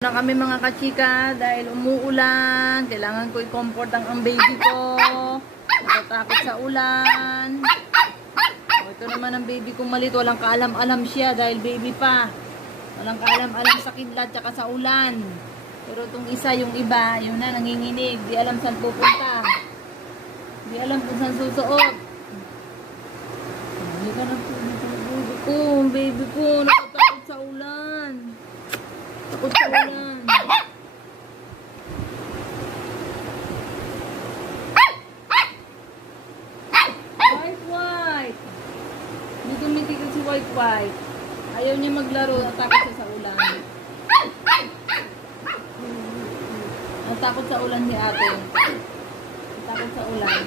Na kami mga kachika dahil umuulan. Kailangan ko i-comfort ang baby ko. Natatakot sa ulan. Ito naman ang baby ko malit. Walang kaalam-alam siya dahil baby pa. Walang kaalam-alam sa kidlat tsaka sa ulan. Pero itong isa, yung iba, yun na nanginginig. Di alam saan pupunta. Di alam kung saan susuot. Hindi ka na po. Baby ko, natatakot sa ulan. Takot sa ulan. White. Hindi tumitigil si White. Ayaw niya maglaro. Natakot siya sa ulan. Natakot sa ulan si ate. Natakot sa ulan.